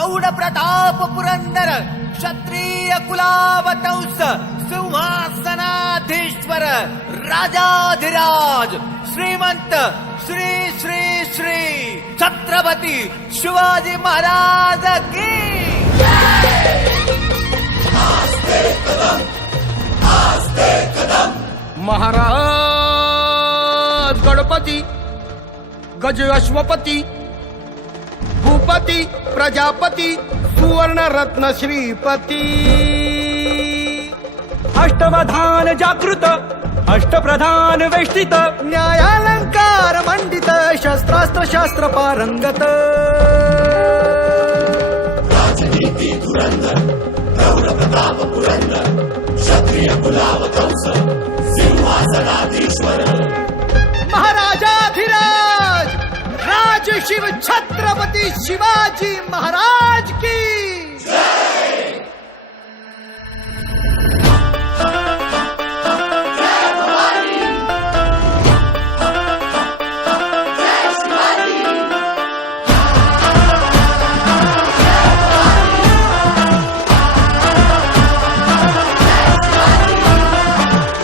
प्रौढ प्रताप पुरंदर क्षत्रिय कुलावतंस सिंहासनाधीश्वर राजाधिराज श्रीमंत श्री श्री श्री छत्रपती शिवाजी महाराज की महाराज गणपती गज अश्वपती भूपती प्रजापती सुवर्ण रत्न श्रीपती अष्टवधान जागृत अष्टप्रधान वेष्टित न्यायालंकार मंडित शस्त्रास्त्र शास्त्र पारंगत राजनीती धुरंधर प्रौढ प्रताप पुरंदर क्षत्रिय कुलावतंस सिंहासनाधीश्वर महाराजाधिराज राज शिव छत्रपती शिवाजी महाराज की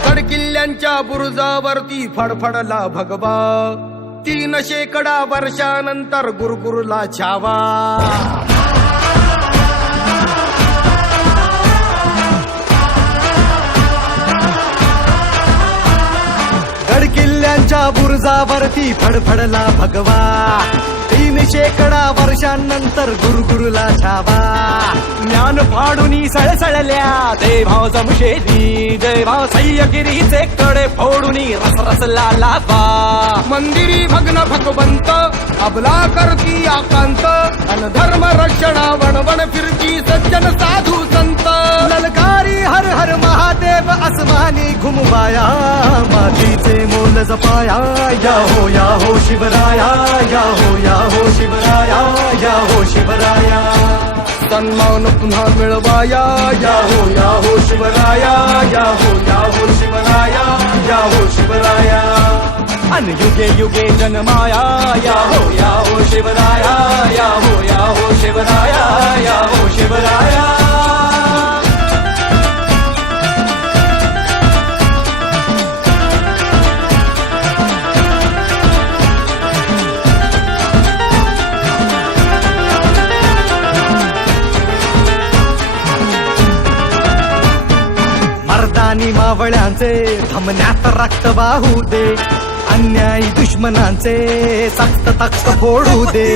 गडकिल्ल्यांच्या बुरुजावरती फडफडला भगवा 3 शेकडा वर्षानंतर गुरुकुरला छावा गडकिल्ल्यांच्या बुरुजावरती फडफडला भगवा 3 शेकडा वर्षांनंतर गुरुकुरला छावा ज्ञान फाडूनी सळसळल्या देभाव जमशेदी देभाव सह्यगिरीचे कडे फोडूनी रसरसला लावा मंदिरी भग्न भगवंत अबला करती आकांत अन धर्म रक्षणा वणवण फिरती सज्जन साधू संत ललकारी हर हर महादेव आसमानी घुमवाया मातीचे मोल जपाया या हो शिवराया या हो शिवराया या हो शिवराया सन्मान पुन्हा मिळवाया या हो शिवराया या हो शिवराया या हो शिवराया अन युगे युगे जन्माया या हो शिवराया या हो शिवराया या हो शिवराया मर्दानी मावळ्यांचे धमन्यात रक्त वाहू दे अन्यायी दुश्मनांचे सक्त तख्त फोडू दे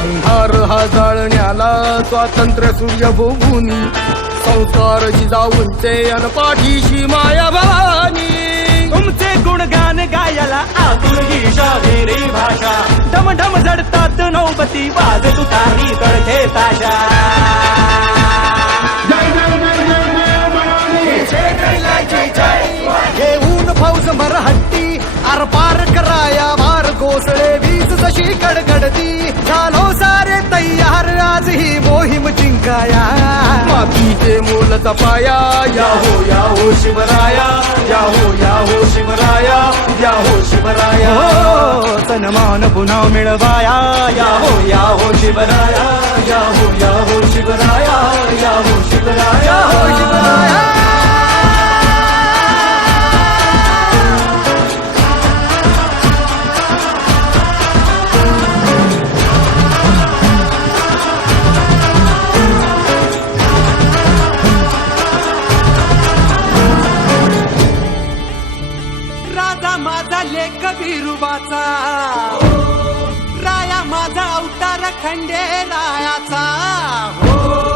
अंधार हा जाळण्याला स्वातंत्र्य सूर्य भोगुनी संस्कार जिजाऊंचे अनपाठीशी माया भवानी तुमचे गुणगान गायला आतुर ही शावेरी भाषा ढम ढम जडतात नौबती वाज तुतारी तळथे ताशा घेऊन फौज मरहट्टी आरपार कराया मार कोसळे वीज जशी कडकडती झालो सारे तयार आज ही मोहीम जिंकाया मातीचे मोल जपाया या हो शिवराया या हो शिवराया या हो शिवराया सन्मान पुन्हा मिळवाया या हो शिवराया या हो शिवराया या हो शिवराया हो शिवराया राजा माझा लेख बिरुबाचा राया माझा अवतार खंडे रायाचा हो